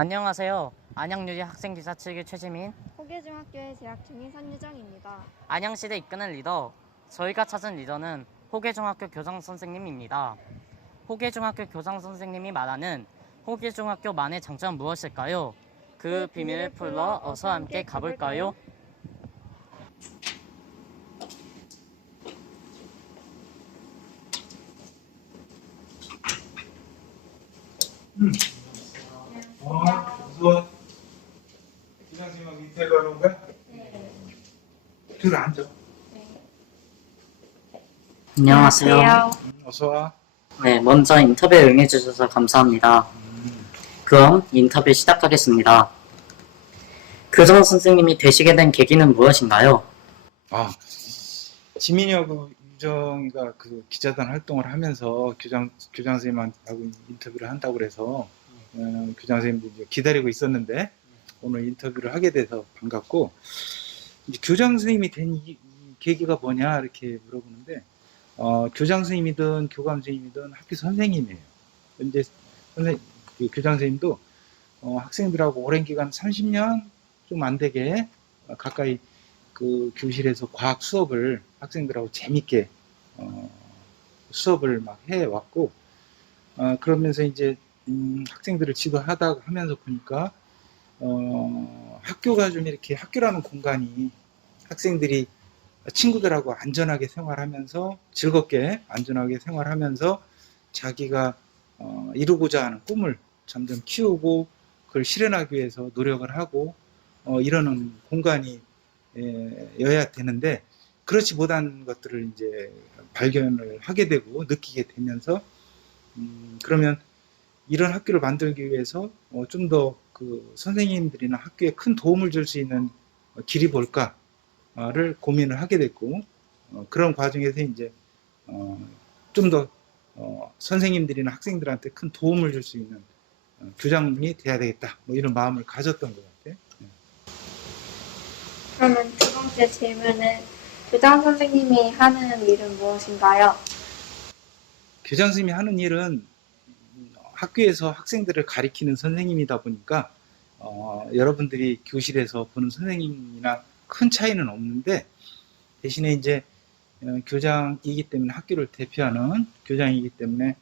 안녕하세요. 안양유지 학생기사 7기 최지민. 호계중학교에 재학 중인 선유정입니다. 안양시대 이끄는 리더. 저희가 찾은 리더는 호계중학교 교장선생님입니다. 호계중학교 교장선생님이 말하는 호계중학교만의 장점은 무엇일까요? 그 비밀을 풀러 어서 함께 가볼까요? 우선 기장님하고 인터뷰하는 거야? 네. 들어 앉아. 안녕하세요. 어서 와. 네, 먼저 인터뷰에 응해주셔서 감사합니다. 그럼 인터뷰 시작하겠습니다. 교장선생님이 되시게 된 계기는 무엇인가요? 지민이하고 유정이가 그 기자단 활동을 하면서 교장 선생님하고 인터뷰를 한다고 그래서 교장 선생님도 이제 기다리고 있었는데 오늘 인터뷰를 하게 돼서 반갑고, 이제 교장 선생님이 된 이 계기가 뭐냐 이렇게 물어보는데, 교장 선생님이든 교감 선생님이든 학교 선생님이에요. 이제 그 교장 선생님도 학생들하고 오랜 기간 30년 좀 안 되게 가까이 그 교실에서 과학 수업을 학생들하고 재밌게 수업을 막 해왔고, 그러면서 이제 학생들을 지도하다 하면서 보니까 학교가 좀 이렇게, 학교라는 공간이 학생들이 친구들하고 안전하게 생활하면서 즐겁게 안전하게 생활하면서 자기가 이루고자 하는 꿈을 점점 키우고 그걸 실현하기 위해서 노력을 하고 이러는 공간이 여야 되는데, 그렇지 못한 것들을 이제 발견을 하게 되고 느끼게 되면서 그러면 이런 학교를 만들기 위해서 좀 더 그 선생님들이나 학교에 큰 도움을 줄 수 있는 길이 뭘까를 고민을 하게 됐고, 그런 과정에서 이제 좀 더 선생님들이나 학생들한테 큰 도움을 줄 수 있는 교장이 돼야 되겠다, 뭐 이런 마음을 가졌던 것 같아요. 그러면 두 번째 질문은 교장 선생님이 하는 일은 무엇인가요? 교장 선생님이 하는 일은 학교에서 학생들을 가리키는 선생님이다 보니까 여러분들이 교실에서 보는 선생님이나 큰 차이는 없는데, 대신에 이제 교장이기 때문에, 학교를 대표하는 교장이기 때문에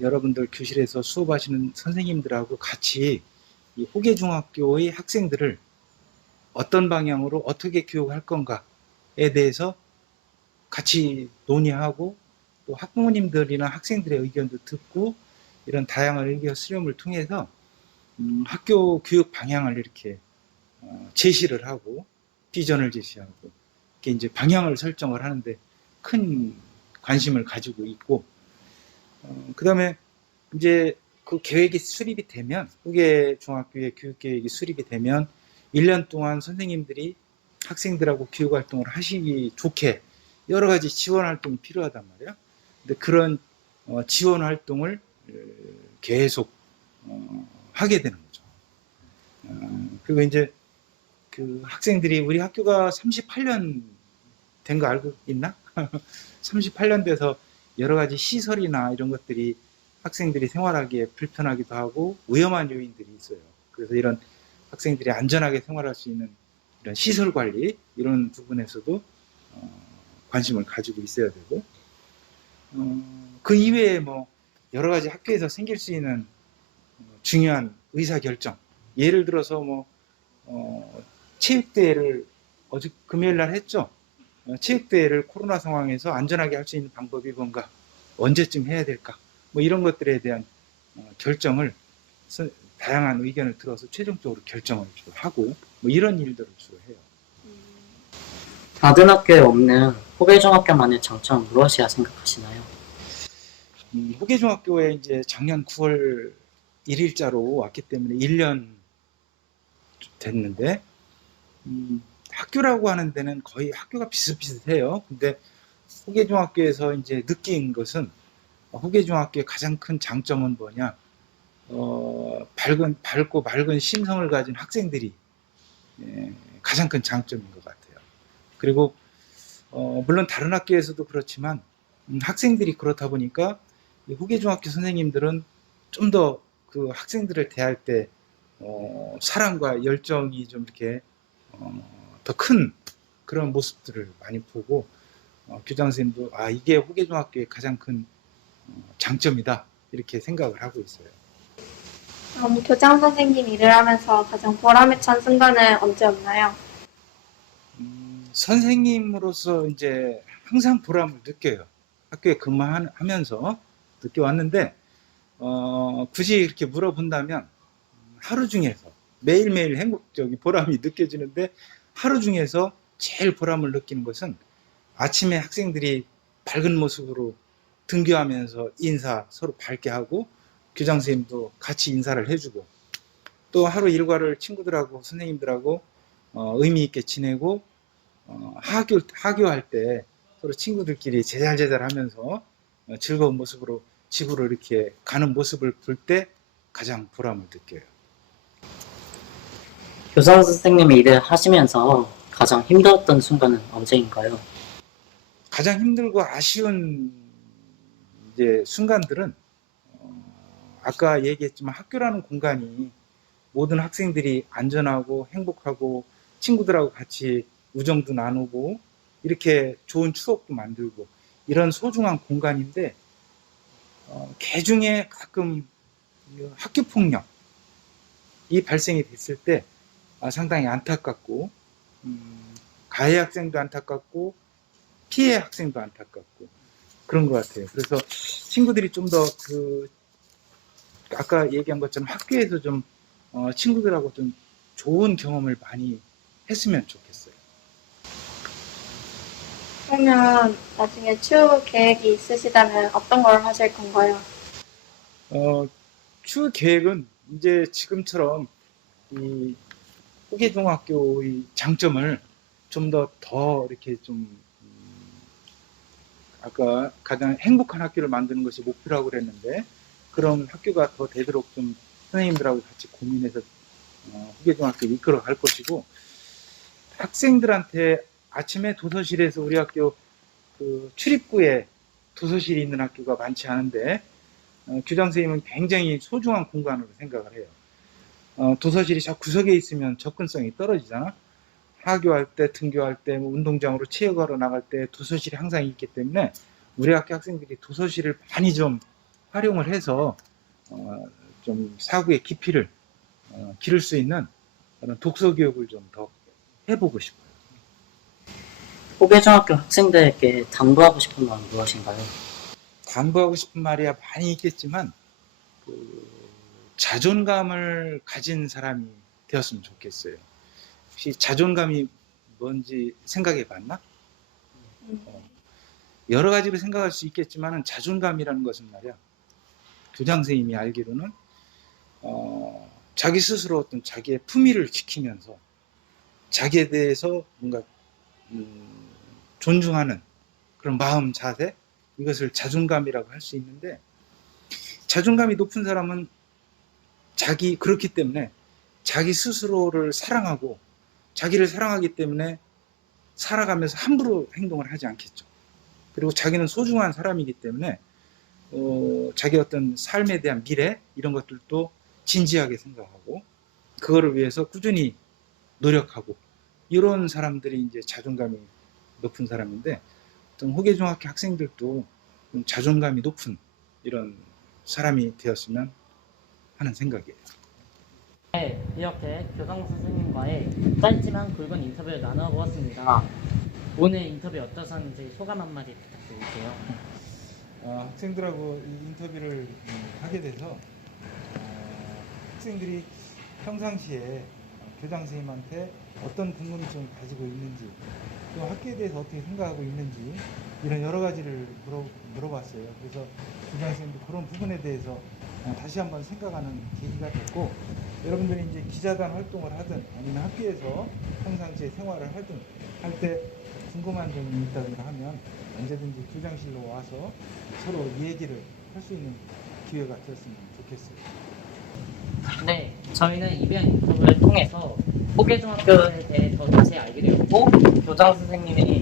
여러분들 교실에서 수업하시는 선생님들하고 같이 이 호계중학교의 학생들을 어떤 방향으로 어떻게 교육할 건가에 대해서 같이 논의하고, 또 학부모님들이나 학생들의 의견도 듣고, 이런 다양한 의견 수렴을 통해서 학교 교육 방향을 이렇게 제시를 하고, 비전을 제시하고, 이렇게 이제 방향을 설정을 하는데 큰 관심을 가지고 있고, 그 다음에 이제 그 계획이 수립이 되면, 호계중학교의 교육계획이 수립이 되면 1년 동안 선생님들이 학생들하고 교육활동을 하시기 좋게 여러 가지 지원활동이 필요하단 말이야. 근데 그런 지원활동을 계속 하게 되는 거죠. 그리고 이제 그 학생들이, 우리 학교가 38년 된 거 알고 있나? 38년 돼서 여러 가지 시설이나 이런 것들이 학생들이 생활하기에 불편하기도 하고 위험한 요인들이 있어요. 그래서 이런 학생들이 안전하게 생활할 수 있는 이런 시설 관리, 이런 부분에서도 관심을 가지고 있어야 되고, 그 이외에 뭐 여러 가지 학교에서 생길 수 있는 중요한 의사결정, 예를 들어서 뭐 체육대회를 어제 금요일 날 했죠. 체육대회를 코로나 상황에서 안전하게 할 수 있는 방법이 뭔가, 언제쯤 해야 될까, 뭐 이런 것들에 대한 결정을, 다양한 의견을 들어서 최종적으로 결정을 주로 하고, 뭐 이런 일들을 주로 해요. 다른 학교에 없는 호계중학교만의 장점은 무엇이라 생각하시나요? 호계중학교에 이제 작년 9월 1일자로 왔기 때문에 1년 됐는데, 학교라고 하는 데는 거의 학교가 비슷비슷해요. 근데 호계중학교에서 이제 느낀 것은, 호계중학교의 가장 큰 장점은 뭐냐, 밝고 맑은 심성을 가진 학생들이 가장 큰 장점인 것 같아요. 그리고 물론 다른 학교에서도 그렇지만 학생들이 그렇다 보니까 호계중학교 선생님들은 좀 더 그 학생들을 대할 때 사랑과 열정이 좀 이렇게 더 큰 그런 모습들을 많이 보고 교장 선생님도 이게 호계중학교의 가장 큰 장점이다 이렇게 생각을 하고 있어요. 교장 선생님 일을 하면서 가장 보람에 찬 순간은 언제였나요? 선생님으로서 이제 항상 보람을 느껴요. 학교에 근무하면서 느껴왔는데 굳이 이렇게 물어본다면 하루 중에서 매일매일 보람이 느껴지는데 하루 중에서 제일 보람을 느끼는 것은 아침에 학생들이 밝은 모습으로 등교하면서 인사 서로 밝게 하고 교장 선생님도 같이 인사를 해주고 또 하루 일과를 친구들하고 선생님들하고 의미 있게 지내고 하교할 때 서로 친구들끼리 제잘제잘 하면서 즐거운 모습으로 집으로 이렇게 가는 모습을 볼 때 가장 보람을 느껴요. 교장 선생님이 일을 하시면서 가장 힘들었던 순간은 언제인가요? 가장 힘들고 아쉬운 이제 순간들은 아까 얘기했지만 학교라는 공간이 모든 학생들이 안전하고 행복하고 친구들하고 같이 우정도 나누고 이렇게 좋은 추억도 만들고 이런 소중한 공간인데 개중에 가끔 학교 폭력이 발생이 됐을 때 상당히 안타깝고 가해 학생도 안타깝고 피해 학생도 안타깝고 그런 것 같아요. 그래서 친구들이 좀 더 아까 얘기한 것처럼 학교에서 좀 친구들하고 좀 좋은 경험을 많이 했으면 좋겠어요. 그러면 나중에 추후 계획이 있으시다면 어떤 걸 하실 건가요? 추후 계획은 이제 지금처럼 이 호계중학교의 장점을 좀 더 이렇게 좀 아까 가장 행복한 학교를 만드는 것이 목표라고 그랬는데 그런 학교가 더 되도록 좀 선생님들하고 같이 고민해서 호계중학교를 이끌어 갈 것이고 학생들한테 아침에 도서실에서 우리 학교 그 출입구에 도서실이 있는 학교가 많지 않은데 교장 선생님은 굉장히 소중한 공간으로 생각을 해요. 도서실이 저 구석에 있으면 접근성이 떨어지잖아. 하교할 때, 등교할 때, 운동장으로 체육하러 나갈 때 도서실이 항상 있기 때문에 우리 학교 학생들이 도서실을 많이 좀 활용을 해서 좀 사고의 깊이를 기를 수 있는 그런 독서 교육을 좀 더 해보고 싶어요. 호계중학교 학생들에게 당부하고 싶은 건 무엇인가요? 당부하고 싶은 말이야 많이 있겠지만 자존감을 가진 사람이 되었으면 좋겠어요. 혹시 자존감이 뭔지 생각해 봤나? 여러 가지로 생각할 수 있겠지만 자존감이라는 것은 말이야 교장 선생님이 알기로는 자기 스스로 어떤 자기의 품위를 지키면서 자기에 대해서 뭔가 존중하는 그런 마음 자세 이것을 자존감이라고 할 수 있는데 자존감이 높은 사람은 그렇기 때문에 자기 스스로를 사랑하고 자기를 사랑하기 때문에 살아가면서 함부로 행동을 하지 않겠죠. 그리고 자기는 소중한 사람이기 때문에 자기 어떤 삶에 대한 미래 이런 것들도 진지하게 생각하고 그거를 위해서 꾸준히 노력하고 이런 사람들이 이제 자존감이 높은 사람인데 어떤 호계중학교 학생들도 좀 자존감이 높은 이런 사람이 되었으면 하는 생각이에요. 네, 이렇게 교장 선생님과의 짧지만 굵은 인터뷰를 나눠보았습니다. 오늘 인터뷰 어떠셨는지 소감 한마디 부탁드릴게요. 학생들하고 이 인터뷰를 하게 돼서 학생들이 평상시에 교장 선생님한테 어떤 궁금증을 가지고 있는지 또 학교에 대해서 어떻게 생각하고 있는지 이런 여러 가지를 물어봤어요. 그래서 교장 선생님도 그런 부분에 대해서 다시 한번 생각하는 계기가 됐고 여러분들이 이제 기자단 활동을 하든 아니면 학교에서 평상시에 생활을 하든 할 때 궁금한 점이 있다든가 하면 언제든지 교장실로 와서 서로 얘기를 할 수 있는 기회가 되었으면 좋겠어요. 네, 저희는 이번 인터뷰를 통해서 호계중학교에 대해 더 자세히 알게 되었고 교장 선생님의